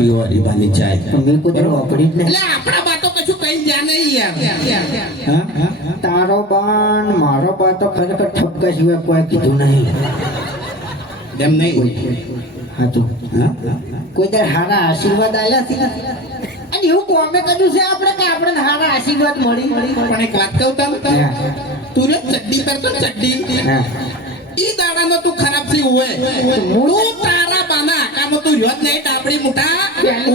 પીવો હરીબાની ચાય. મેં કોઈ વાપરી જ નહીં. એટલે આપણા બાતો કશું કઈ જ્યાં નહીં યાર. તારો બાન મારો બા તો ખરેખર ઠપકા સિવાય કોઈ કીધું નહીં. એમ નહીં હાચું. કોઈ દર હારા આશીર્વાદ આલ્યા છે અને એવું કોમે કર્યું છે આપણે કે આપણે હારા આશીર્વાદ મળી. પણ એક વાત કહું તને, તું રે ચડ્ડી કરતો ચડ્ડી ઈ દાડાનો તું ખરાબ થી હોય તું તારા બાના આકામાં તું રહ્યો જ નહીં ટાપડી મુઠા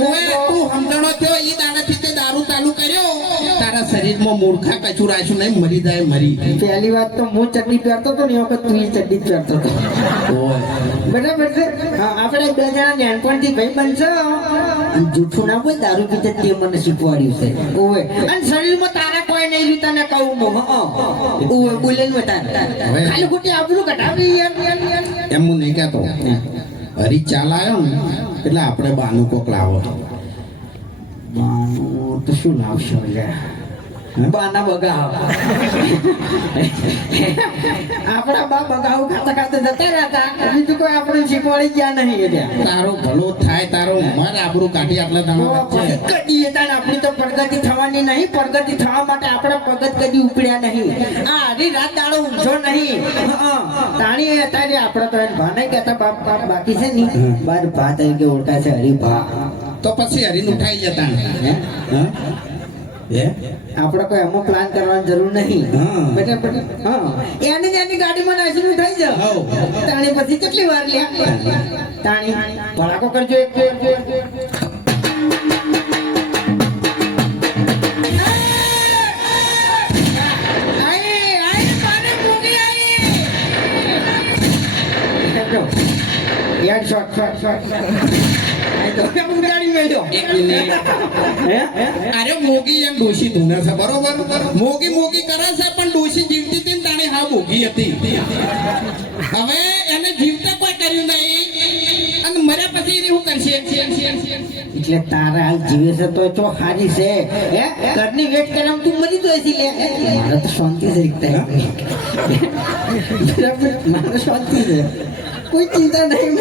હોય તું સમજણો થયો ઈ દાડાથી તે દારૂ ચાલુ કર્યો તારા શરીરમાં મૂર્ખા કચું રાખ્યું નહીં મરી જાય મરી. પહેલી વાત તો હું ચડ્ડી પહેરતો હતો ને એ વખત તું ચડ્ડી જ પહેરતો હતો. બરાબર છે. હા આપણે બે જણા નાનપણથી ભાઈ બનશો જૂઠું ના બોલ દારૂ પીતે તે મને શીખવાડ્યું છે. ઓવે અને શરીરમાં તારા કોઈ નહીં રહ્યું તને કહું હું. ઓવે બોલે ને તારે ખાલી ખોટી આબરૂ કઢાવી યાર. એમ હું નહીં કહેતો હરી ચાલ આવ્યો ને એટલે આપણે બાનું કોક લાવો. બાનું તો શું લાવશો બાના બગાવ. આપણા બા બગાવ ખાતા ખાતા જતા રહેતા બીજું કોઈ આપણે શીખવાડી ગયા નહીં. તારો ભલો થાય તારો માર આબરૂ કાઢી આટલા દાણા કદી આપણી તો પ્રગતિ થવાની નહીં. પ્રગતિ થવા માટે આપણે પગત કદી ઉપડ્યા નહીં. આ હરી રાત દાડો ઊંઝો નહીં. તાણી અત્યારે આપણે તો ભા નહીં કહેતા બાપ બાપ બાકી છે ને બાર ભા તરીકે ઓળખાય છે હરિભા. તો પછી હરીને ઉઠાઈ જતા આપણે કોઈ એમાં પ્લાન કરવાની જરૂર નહીં. બરાબર. હા એની એની ગાડીમાં નાસીને થઈ જાવ તાણી પછી કેટલી વાર લે તાણી ભડાકો કરજો. એક અરે મોગી એમ ડોશી ધૂને છે બરોબર. મોગી મોગી કરે છે પણ ડોશી જીવતી હતી ને તાણી હા મોગી હતી. હવે એને જીવતા કોઈ કર્યું નહીં અને મર્યા પછી એને શું કરશે? એટલે તારા હાલ જીવે છે તો ચો હારી છે. ઘરની વેટ કરવા તું મરી તો લે મારે તો શાંતિ છે. મારે શાંતિ છે કોઈ ચિંતા નહીં.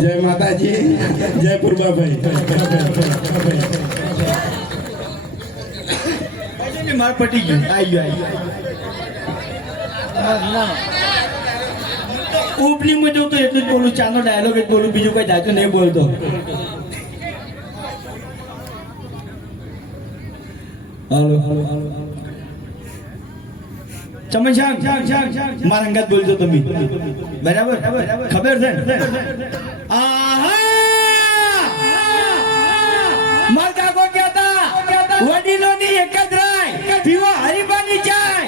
જય માતાજી જય પૂર્વાભાઈ. માર પટી ગયું ઓપનિંગ માં જવું તો એટલું જ બોલું. ચાનો ડાયલોગ જ બોલું બીજું કઈ જાતું નહીં બોલતો. હાલો ચમનશ્યામ મારા અંગાત બોલજો તમે બરાબર ખબર છે. માર કાકો કહેતા વડીલોની એક જ રાય પીવો હરીબાની ચાય.